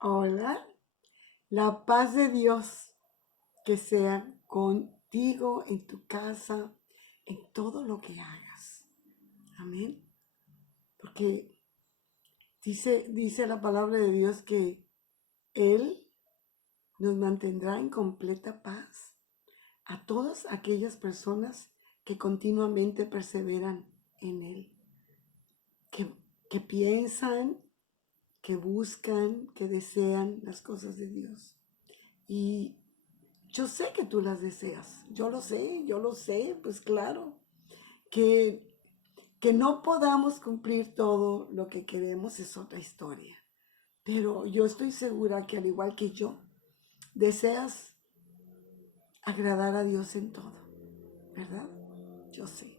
Hola, la paz de Dios que sea contigo en tu casa, en todo lo que hagas. Amén. Porque dice la palabra de Dios que Él nos mantendrá en completa paz a todas aquellas personas que continuamente perseveran en Él, que, que piensan, que buscan, que desean las cosas de Dios. Y yo sé que tú las deseas, yo lo sé, pues claro, que, que no podamos cumplir todo lo que queremos es otra historia. Pero yo estoy segura que al igual que yo, deseas agradar a Dios en todo, ¿verdad? Yo sé.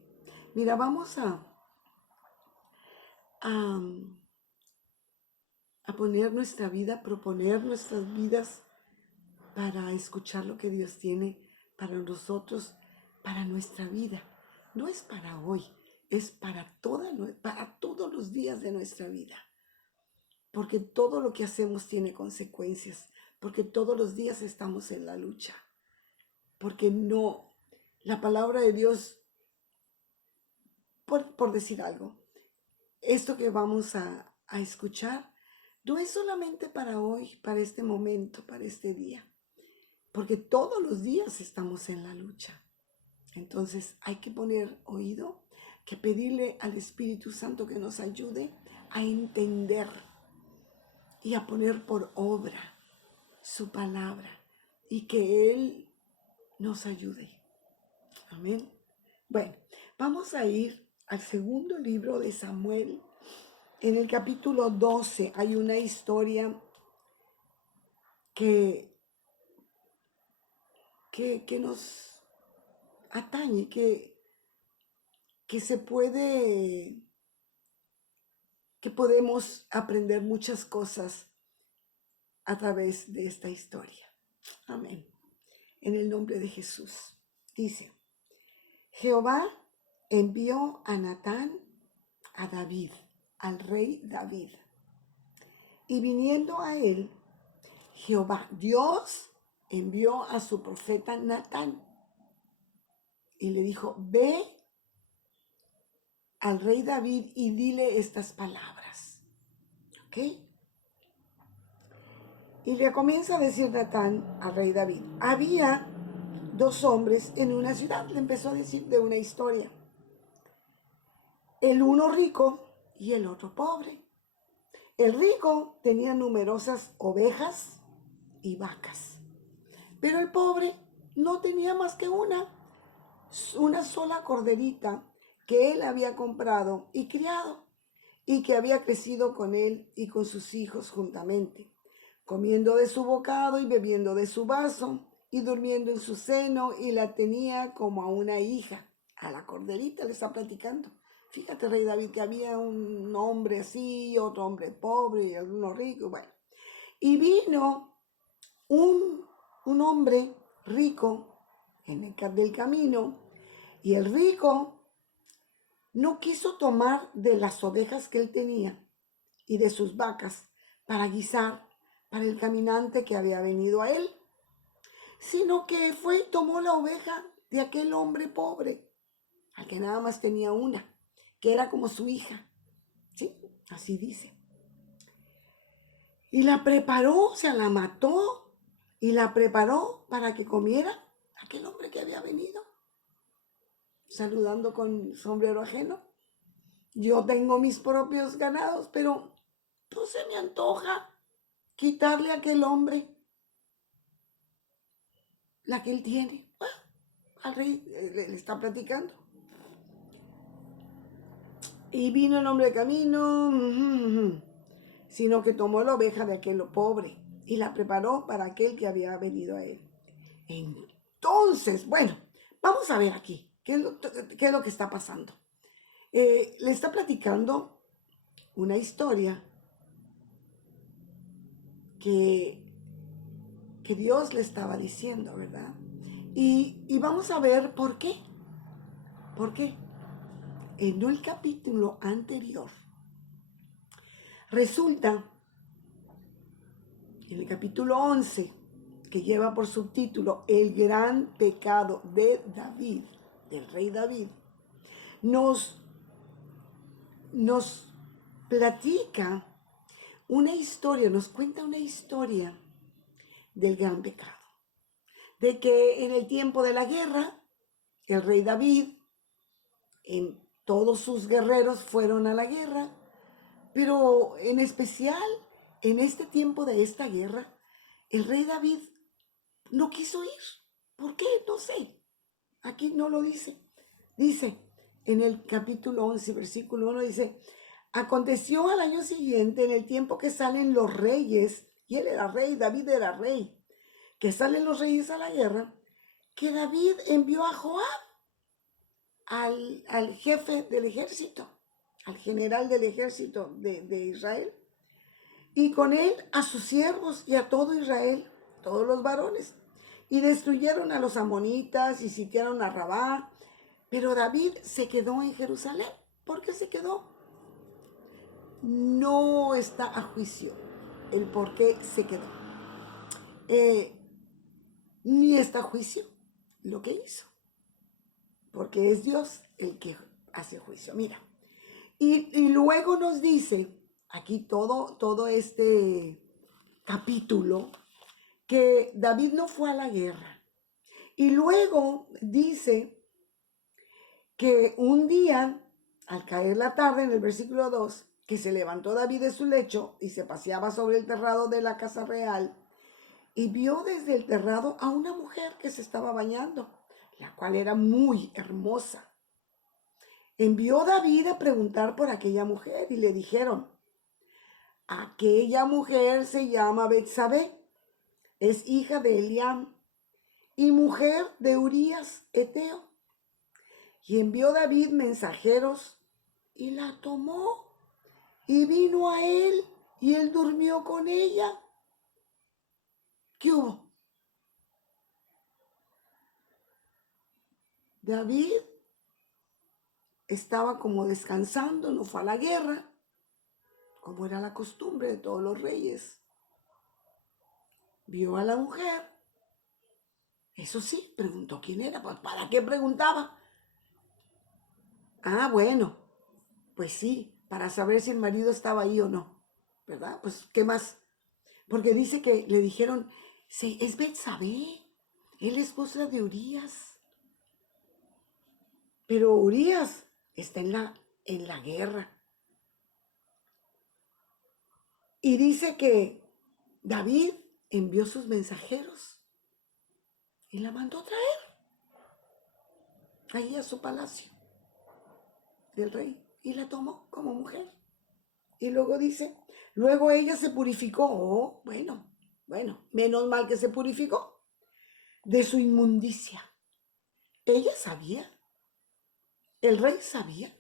Mira, vamos a, a poner nuestra vida, proponer nuestras vidas para escuchar lo que Dios tiene para nosotros, para nuestra vida. No es para hoy, es para todos los días de nuestra vida. Porque todo lo que hacemos tiene consecuencias, porque todos los días estamos en la lucha. Porque no, la palabra de Dios, por decir algo, esto que vamos a escuchar, no es solamente para hoy, para este momento, para este día, porque todos los días estamos en la lucha. Entonces hay que poner oído, que pedirle al Espíritu Santo que nos ayude a entender y a poner por obra su palabra y que Él nos ayude. Amén. Bueno, vamos a ir al segundo libro de Samuel. En el capítulo 12 hay una historia que, que nos atañe, que se puede, que podemos aprender muchas cosas a través de esta historia. Amén. En el nombre de Jesús. Dice, Jehová envió a Natán a David, al rey David. Y viniendo a él, Jehová, Dios, envió a su profeta Natán. Y le dijo, ve al rey David y dile estas palabras. ¿Ok? Y le comienza a decir Natán al rey David, había dos hombres en una ciudad. Le empezó a decir de una historia. El uno rico y el otro pobre. El rico tenía numerosas ovejas y vacas, pero el pobre no tenía más que una sola corderita que él había comprado y criado, y que había crecido con él y con sus hijos juntamente, comiendo de su bocado y bebiendo de su vaso, y durmiendo en su seno, y la tenía como a una hija. A la corderita le está platicando. Fíjate, rey David, que había un hombre así, otro hombre pobre y alguno rico. Bueno, y vino un, un hombre rico en del camino, y el rico no quiso tomar de las ovejas que él tenía y de sus vacas para guisar para el caminante que había venido a él, sino que fue y tomó la oveja de aquel hombre pobre, al que nada más tenía una, que era como su hija, ¿sí? Así dice. Y la preparó, o sea, la mató y la preparó para que comiera aquel hombre que había venido, saludando con sombrero ajeno. Yo tengo mis propios ganados, pero no se me antoja quitarle a aquel hombre la que él tiene. Bueno, al rey le está platicando. Y vino el hombre de camino, sino que tomó la oveja de aquel pobre y la preparó para aquel que había venido a él. Entonces, bueno, vamos a ver aquí, qué es lo que está pasando. Le está platicando una historia que, que Dios le estaba diciendo, ¿verdad? Y vamos a ver por qué. ¿Por qué? En el capítulo anterior, resulta en el capítulo 11, que lleva por subtítulo El gran pecado de David, del rey David, nos platica una historia, nos cuenta una historia del gran pecado. De que en el tiempo de la guerra, el rey David, en todos sus guerreros fueron a la guerra, pero en especial en este tiempo de esta guerra, el rey David no quiso ir. ¿Por qué? No sé. Aquí no lo dice. Dice en el capítulo 11, versículo 1, dice, aconteció al año siguiente, en el tiempo que salen los reyes, y él era rey, David era rey, que salen los reyes a la guerra, que David envió a Joab, al jefe del ejército, al general del ejército de Israel, y con él a sus siervos y a todo Israel, todos los varones, y destruyeron a los amonitas y sitiaron a Rabá, pero David se quedó en Jerusalén. ¿Por qué se quedó? No está a juicio el por qué se quedó. Ni está a juicio lo que hizo, porque es Dios el que hace juicio. Mira, y luego nos dice aquí todo este capítulo que David no fue a la guerra. Y luego dice que un día, al caer la tarde, en el versículo 2, que se levantó David de su lecho y se paseaba sobre el terrado de la casa real y vio desde el terrado a una mujer que se estaba bañando, la cual era muy hermosa. Envió David a preguntar por aquella mujer y le dijeron, aquella mujer se llama Betsabé, es hija de Eliam y mujer de Urías Eteo. Y envió David mensajeros y la tomó y vino a él y él durmió con ella. ¿Qué hubo? David estaba como descansando, no fue a la guerra, como era la costumbre de todos los reyes. Vio a la mujer. Eso sí, preguntó quién era. Pues, ¿para qué preguntaba? Ah, bueno, pues sí, para saber si el marido estaba ahí o no, ¿verdad? Pues, ¿qué más? Porque dice que le dijeron, sí, es Betsabé, es la esposa de Urías. Pero Urías está en la guerra. Y dice que David envió sus mensajeros y la mandó a traer ahí a su palacio del rey y la tomó como mujer. Y luego dice, luego ella se purificó. Oh, bueno, menos mal que se purificó de su inmundicia. Ella sabía, el rey sabía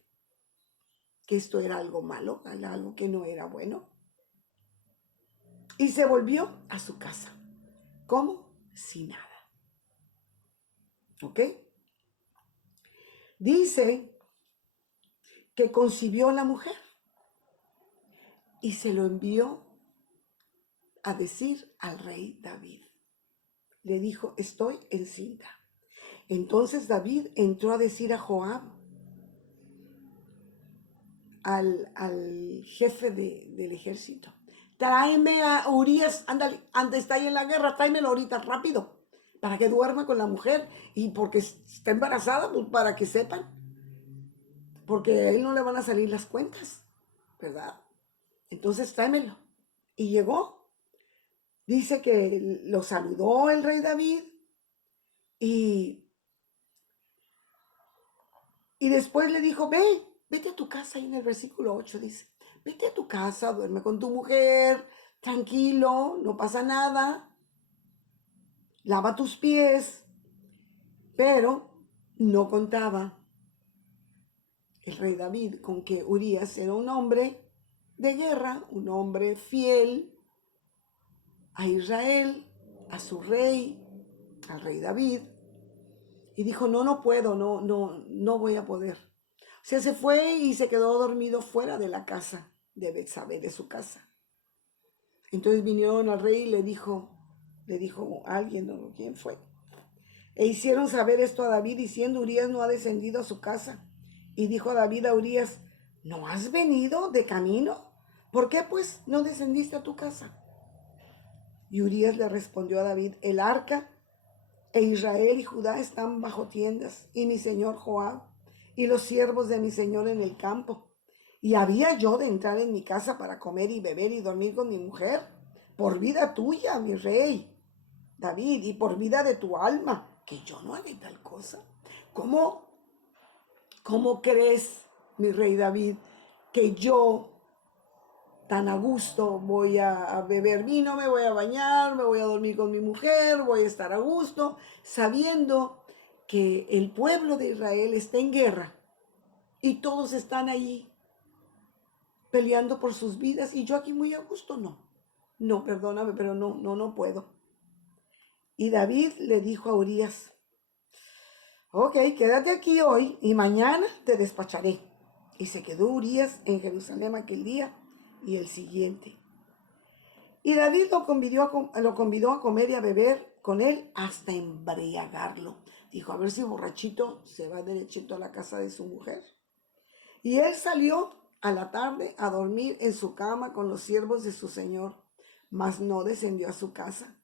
que esto era algo malo, algo que no era bueno. Y se volvió a su casa, como si nada. ¿Ok? Dice que concibió la mujer y se lo envió a decir al rey David. Le dijo, estoy encinta. Entonces David entró a decir a Joab, al jefe del ejército, tráeme a Urías, ándale, antes está ahí en la guerra, tráemelo ahorita rápido, para que duerma con la mujer y porque está embarazada, pues para que sepan, porque a él no le van a salir las cuentas, ¿verdad? Entonces tráemelo. Y llegó, dice que lo saludó el rey David y después le dijo, vete a tu casa, ahí en el versículo 8 dice, vete a tu casa, duerme con tu mujer, tranquilo, no pasa nada, lava tus pies, pero no contaba el rey David con que Urías era un hombre de guerra, un hombre fiel a Israel, a su rey, al rey David, y dijo, no puedo, no voy a poder. O sea, se fue y se quedó dormido fuera de la casa de Betsabé, de su casa. Entonces vinieron al rey y le dijo alguien, ¿no? ¿Quién fue? E hicieron saber esto a David diciendo, Urías no ha descendido a su casa. Y dijo David a Urías, ¿no has venido de camino? ¿Por qué pues no descendiste a tu casa? Y Urías le respondió a David, el arca e Israel y Judá están bajo tiendas, y mi señor Joab, y los siervos de mi señor en el campo. Y había yo de entrar en mi casa para comer y beber y dormir con mi mujer, por vida tuya, mi rey David, y por vida de tu alma, que yo no haré tal cosa. ¿Cómo, cómo crees, mi rey David, que yo tan a gusto voy a beber vino, me voy a bañar, me voy a dormir con mi mujer, voy a estar a gusto, sabiendo que el pueblo de Israel está en guerra y todos están allí peleando por sus vidas y yo aquí muy a gusto? No, perdóname, pero no puedo. Y David le dijo a Urías, ok, quédate aquí hoy y mañana te despacharé. Y se quedó Urías en Jerusalén aquel día y el siguiente. Y David lo convidó a comer y a beber con él hasta embriagarlo. Dijo, a ver si borrachito se va derechito a la casa de su mujer. Y él salió a la tarde a dormir en su cama con los siervos de su señor, mas no descendió a su casa.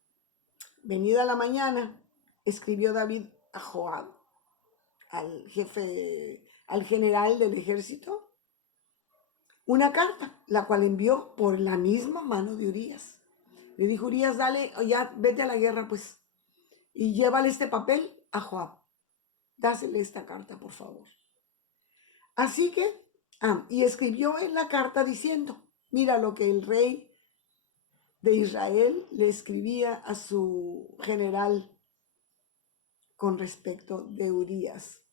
Venida la mañana, escribió David a Joab, al jefe, al general del ejército, una carta, la cual envió por la misma mano de Urías. Le dijo Urías, dale, ya vete a la guerra, pues, y llévale este papel a Joab. Dásele esta carta, por favor. Así que, y escribió en la carta diciendo, mira lo que el rey de Israel le escribía a su general con respecto de Urías.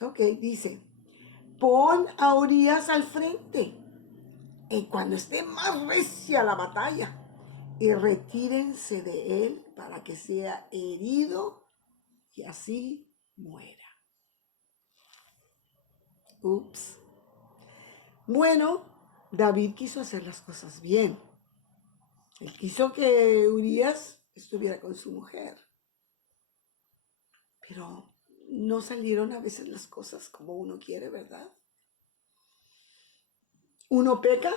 Ok, dice, pon a Urías al frente y cuando esté más recia la batalla, y retírense de él para que sea herido y así muera. Ups. Bueno, David quiso hacer las cosas bien. Él quiso que Urías estuviera con su mujer. Pero no salieron a veces las cosas como uno quiere, ¿verdad? Uno peca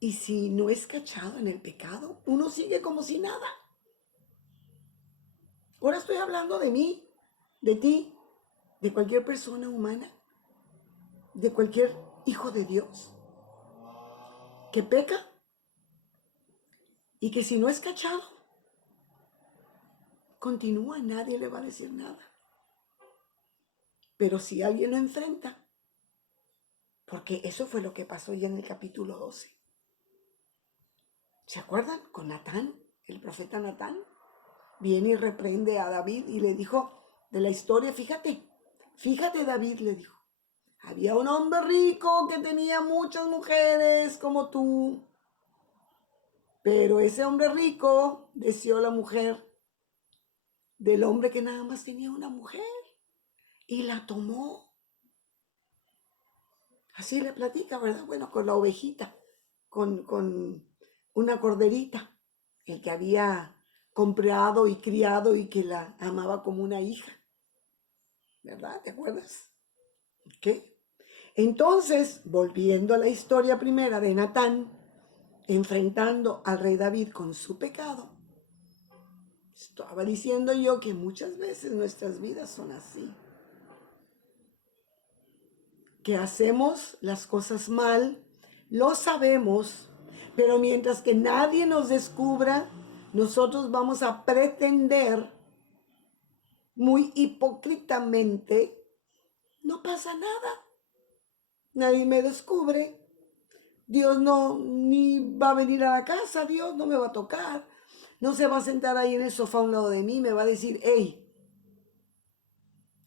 y si no es cachado en el pecado, uno sigue como si nada. Ahora estoy hablando de mí, de ti, de cualquier persona humana, de cualquier hijo de Dios que peca y que si no es cachado, continúa, nadie le va a decir nada. Pero si alguien lo enfrenta, porque eso fue lo que pasó ya en el capítulo 12. ¿Se acuerdan? Con Natán, el profeta Natán, viene y reprende a David y le dijo de la historia, fíjate David, le dijo, había un hombre rico que tenía muchas mujeres como tú, pero ese hombre rico deseó la mujer del hombre que nada más tenía una mujer y la tomó. Así le platica, ¿verdad? Bueno, con la ovejita, con una corderita, el que había comprado y criado y que la amaba como una hija, ¿verdad? ¿Te acuerdas? ¿Qué? Entonces, volviendo a la historia primera de Natán, enfrentando al rey David con su pecado, estaba diciendo yo que muchas veces nuestras vidas son así. Que hacemos las cosas mal, lo sabemos, pero mientras que nadie nos descubra, nosotros vamos a pretender muy hipócritamente, no pasa nada, nadie me descubre, Dios no ni va a venir a la casa, Dios no me va a tocar, no se va a sentar ahí en el sofá a un lado de mí, me va a decir, hey,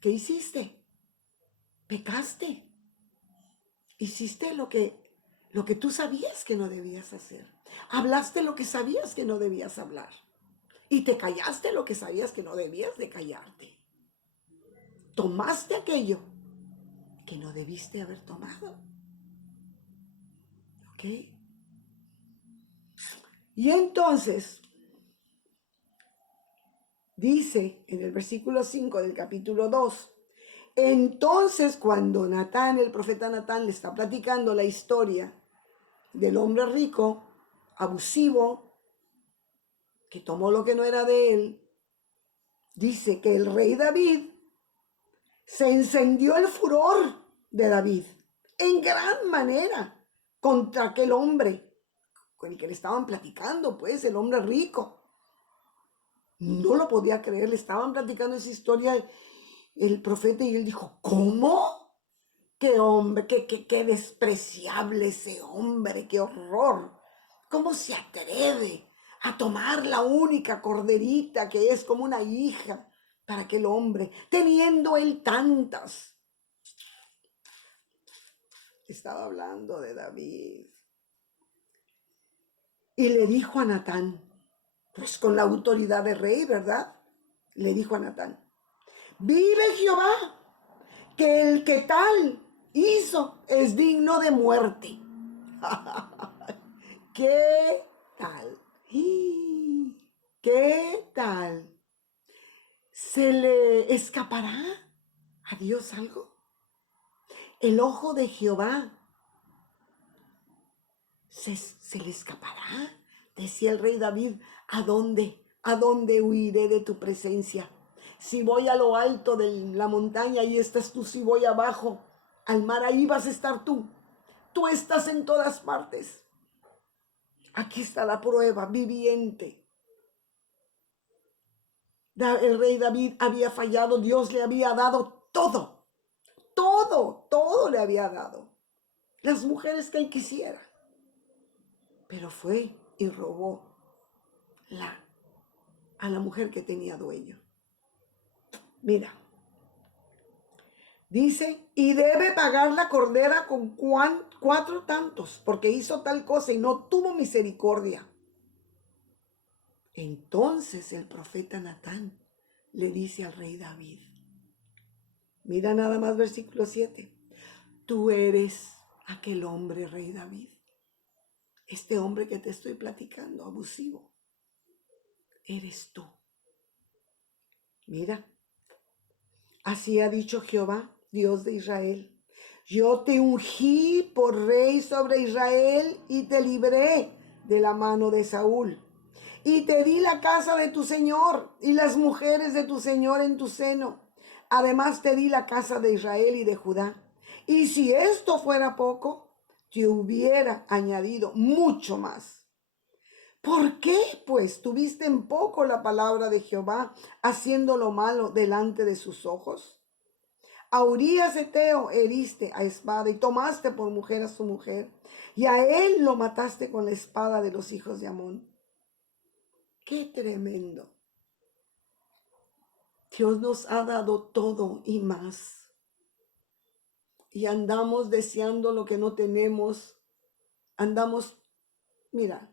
¿qué hiciste? Pecaste. Hiciste lo que tú sabías que no debías hacer. Hablaste lo que sabías que no debías hablar. Y te callaste lo que sabías que no debías de callarte. Tomaste aquello que no debiste haber tomado. ¿Ok? Y entonces dice en el versículo 5 del capítulo 2, entonces cuando Natán, el profeta Natán, le está platicando la historia del hombre rico, abusivo, que tomó lo que no era de él, dice que el rey David se encendió el furor de David en gran manera contra aquel hombre con el que le estaban platicando, pues, el hombre rico. No lo podía creer, le estaban platicando esa historia el profeta y él dijo, ¿cómo? ¡Qué hombre, qué despreciable ese hombre, qué horror! ¿Cómo se atreve a tomar la única corderita que es como una hija para aquel hombre, teniendo él tantas? Estaba hablando de David. Y le dijo a Natán, pues con la autoridad de rey, ¿verdad? Le dijo a Natán, vive Jehová, que el que tal hizo es digno de muerte. ¿Qué tal? ¿Qué tal? ¿Se le escapará a Dios algo? El ojo de Jehová se le escapará. Decía el rey David, ¿a dónde? ¿A dónde huiré de tu presencia? Si voy a lo alto de la montaña, ahí estás tú. Si voy abajo al mar, ahí vas a estar tú. Tú estás en todas partes. Aquí está la prueba viviente. El rey David había fallado, Dios le había dado todo. Todo le había dado. Las mujeres que él quisiera. Pero fue y robó a la mujer que tenía dueño. Mira, dice, y debe pagar la cordera con 4 tantos, porque hizo tal cosa y no tuvo misericordia. Entonces el profeta Natán le dice al rey David, mira nada más versículo 7, tú eres aquel hombre, rey David, este hombre que te estoy platicando, abusivo, eres tú. Mira, así ha dicho Jehová, Dios de Israel. Yo te ungí por rey sobre Israel y te libré de la mano de Saúl. Y te di la casa de tu Señor y las mujeres de tu Señor en tu seno. Además te di la casa de Israel y de Judá. Y si esto fuera poco, te hubiera añadido mucho más. ¿Por qué, pues, tuviste en poco la palabra de Jehová, haciendo lo malo delante de sus ojos? A Urías Eteo heriste a espada y tomaste por mujer a su mujer, y a él lo mataste con la espada de los hijos de Amón. ¡Qué tremendo! Dios nos ha dado todo y más. Y andamos deseando lo que no tenemos. Andamos, mira,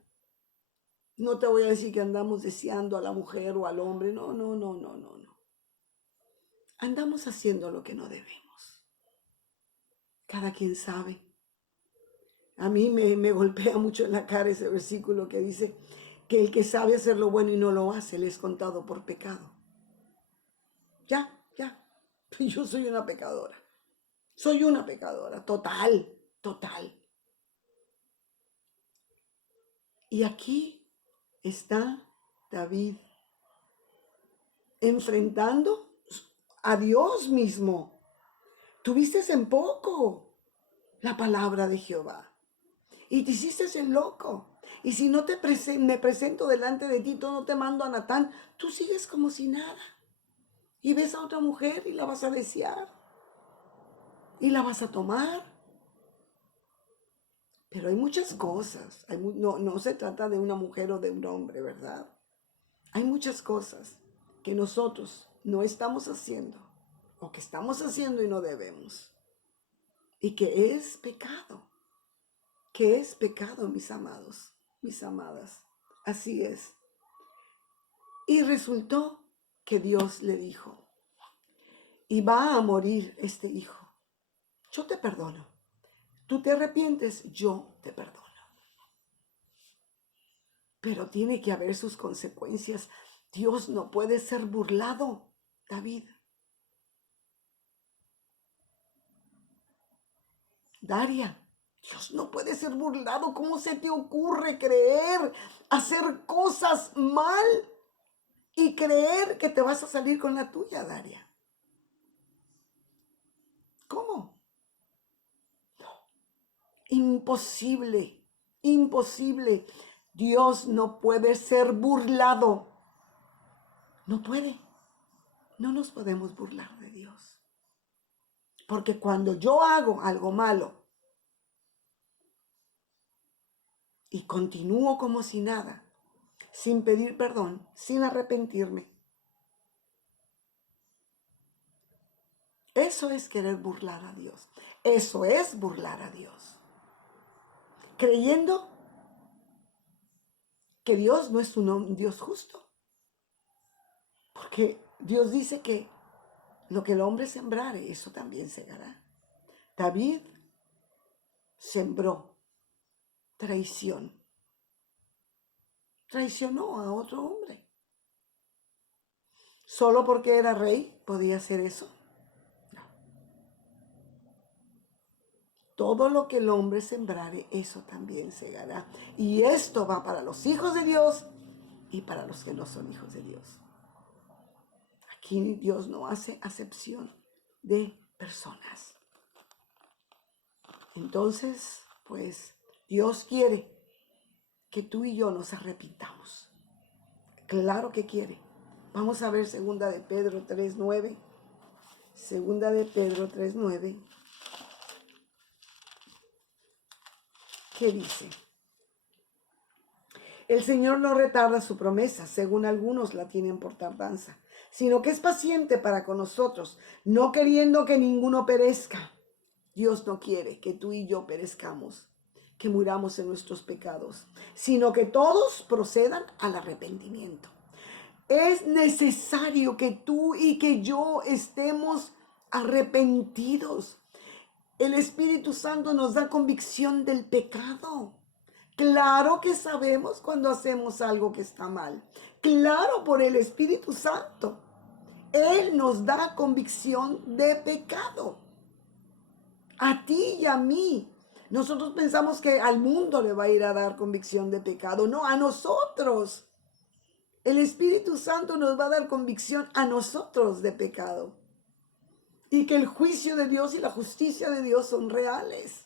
no te voy a decir que andamos deseando a la mujer o al hombre. No. Andamos haciendo lo que no debemos. Cada quien sabe. A mí me golpea mucho en la cara ese versículo que dice que el que sabe hacer lo bueno y no lo hace, le es contado por pecado. Ya. Yo soy una pecadora. Soy una pecadora, total. Y aquí está David enfrentando a Dios mismo. Tuviste en poco la palabra de Jehová y te hiciste el loco. Y si no me presento delante de ti, tú no te mando a Natán, tú sigues como si nada. Y ves a otra mujer y la vas a desear. Y la vas a tomar. Pero hay muchas cosas. No se trata de una mujer o de un hombre, ¿verdad? Hay muchas cosas que nosotros no estamos haciendo o que estamos haciendo y no debemos. Y que es pecado. Que es pecado, mis amados, mis amadas. Así es. Y resultó que Dios le dijo, y va a morir este hijo. Yo te perdono. Tú te arrepientes, yo te perdono. pero tiene que haber sus consecuencias. Dios no puede ser burlado, David. Daria, Dios no puede ser burlado. ¿Cómo se te ocurre creer, hacer cosas mal y creer que te vas a salir con la tuya, Daria? ¿Cómo? No. Imposible, imposible. Dios no puede ser burlado. No puede. No nos podemos burlar de Dios. Porque cuando yo hago algo malo y continúo como si nada, sin pedir perdón, sin arrepentirme, eso es querer burlar a Dios. Eso es burlar a Dios. Creyendo que Dios no es un Dios justo. Porque Dios dice que lo que el hombre sembrare, eso también segará. David sembró traición. Traicionó a otro hombre. ¿Solo porque era rey podía hacer eso? No. Todo lo que el hombre sembrare, eso también segará. Y esto va para los hijos de Dios y para los que no son hijos de Dios. Aquí Dios no hace acepción de personas. Entonces, pues, Dios quiere que tú y yo nos arrepintamos. Claro que quiere. Vamos a ver segunda de Pedro 3:9. Segunda de Pedro 3:9. ¿Qué dice? El Señor no retarda su promesa, según algunos la tienen por tardanza, sino que es paciente para con nosotros, no queriendo que ninguno perezca. Dios no quiere que tú y yo perezcamos, que muramos en nuestros pecados, sino que todos procedan al arrepentimiento. Es necesario que tú y que yo estemos arrepentidos. El Espíritu Santo nos da convicción del pecado. Claro que sabemos cuando hacemos algo que está mal. Claro, por el Espíritu Santo. Él nos da convicción de pecado. A ti y a mí. Nosotros pensamos que al mundo le va a ir a dar convicción de pecado. No, a nosotros. El Espíritu Santo nos va a dar convicción a nosotros de pecado. Y que el juicio de Dios y la justicia de Dios son reales.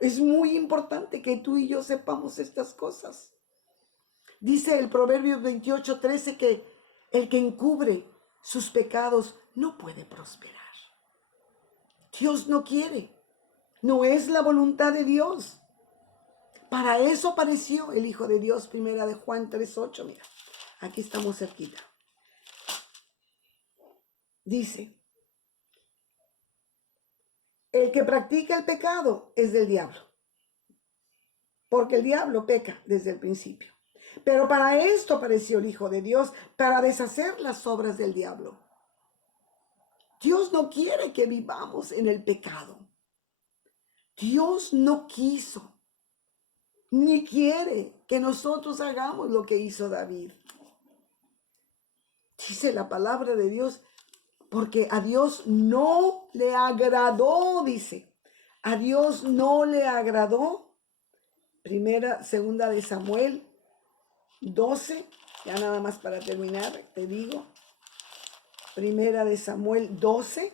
Es muy importante que tú y yo sepamos estas cosas. Dice el Proverbios 28:13 que el que encubre sus pecados no puede prosperar. Dios no quiere. No es la voluntad de Dios. Para eso apareció el Hijo de Dios, primera de Juan 3:8. Mira, aquí estamos cerquita. Dice, el que practica el pecado es del diablo, porque el diablo peca desde el principio. Pero para esto apareció el Hijo de Dios, para deshacer las obras del diablo. Dios no quiere que vivamos en el pecado. Dios no quiso, ni quiere que nosotros hagamos lo que hizo David. Dice la palabra de Dios, porque a Dios no le agradó, dice. A Dios no le agradó. Segunda de Samuel 12, ya nada más para terminar, te digo. Primera de Samuel 12.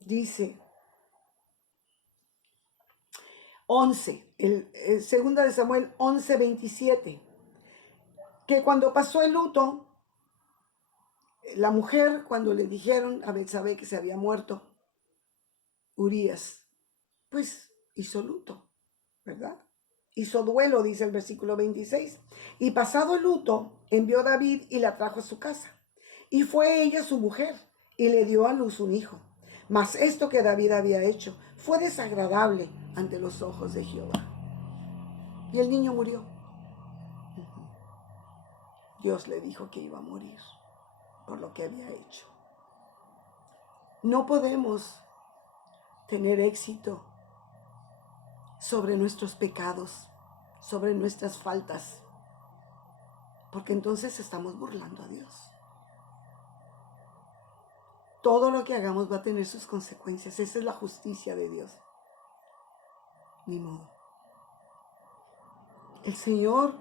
Dice 11, segunda de Samuel 11:27, que cuando pasó el luto, la mujer, cuando le dijeron a Betsabé que se había muerto Urías, pues hizo luto, ¿verdad? Hizo duelo, dice el versículo 26. Y pasado el luto, envió David y la trajo a su casa. Y fue ella su mujer, y le dio a luz un hijo. Mas esto que David había hecho fue desagradable ante los ojos de Jehová. Y el niño murió. Dios le dijo que iba a morir por lo que había hecho. No podemos tener éxito sobre nuestros pecados, sobre nuestras faltas, porque entonces estamos burlando a Dios. Todo lo que hagamos va a tener sus consecuencias. Esa es la justicia de Dios. Ni modo. El Señor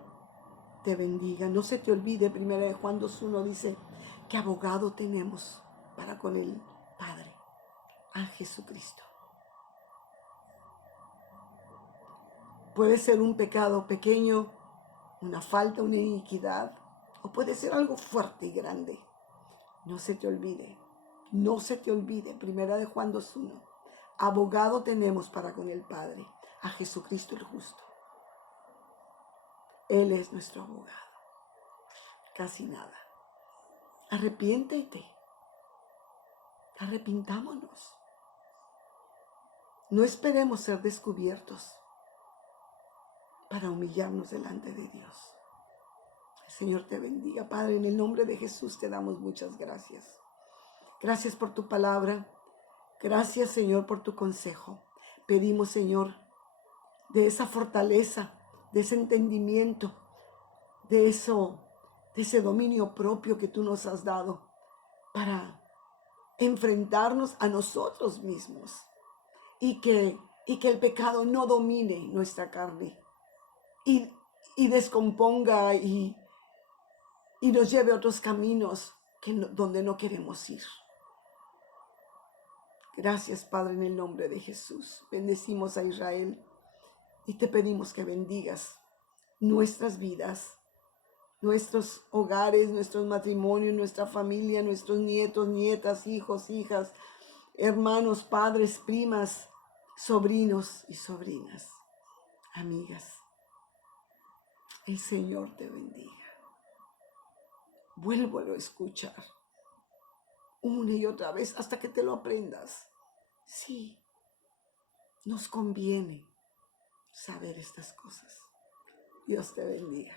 te bendiga. No se te olvide, 1 Juan 2:1 dice que abogado tenemos para con el Padre, a Jesucristo. Puede ser un pecado pequeño, una falta, una iniquidad, o puede ser algo fuerte y grande. No se te olvide, no se te olvide, 1 Juan 2:1. Abogado tenemos para con el Padre, a Jesucristo el justo. Él es nuestro abogado. Casi nada. Arrepiéntete. Arrepintámonos. No esperemos ser descubiertos para humillarnos delante de Dios. El Señor te bendiga. Padre, en el nombre de Jesús te damos muchas gracias. Gracias por tu palabra. Gracias, Señor, por tu consejo. Pedimos, Señor, de esa fortaleza, de ese entendimiento, de ese dominio propio que tú nos has dado para enfrentarnos a nosotros mismos y que el pecado no domine nuestra carne y descomponga y nos lleve a otros caminos donde no queremos ir. Gracias, Padre, en el nombre de Jesús. Bendecimos a Israel y te pedimos que bendigas nuestras vidas, nuestros hogares, nuestros matrimonios, nuestra familia, nuestros nietos, nietas, hijos, hijas, hermanos, padres, primas, sobrinos y sobrinas, amigas. El Señor te bendiga. Vuélvelo a escuchar una y otra vez hasta que te lo aprendas. Sí, nos conviene saber estas cosas. Dios te bendiga.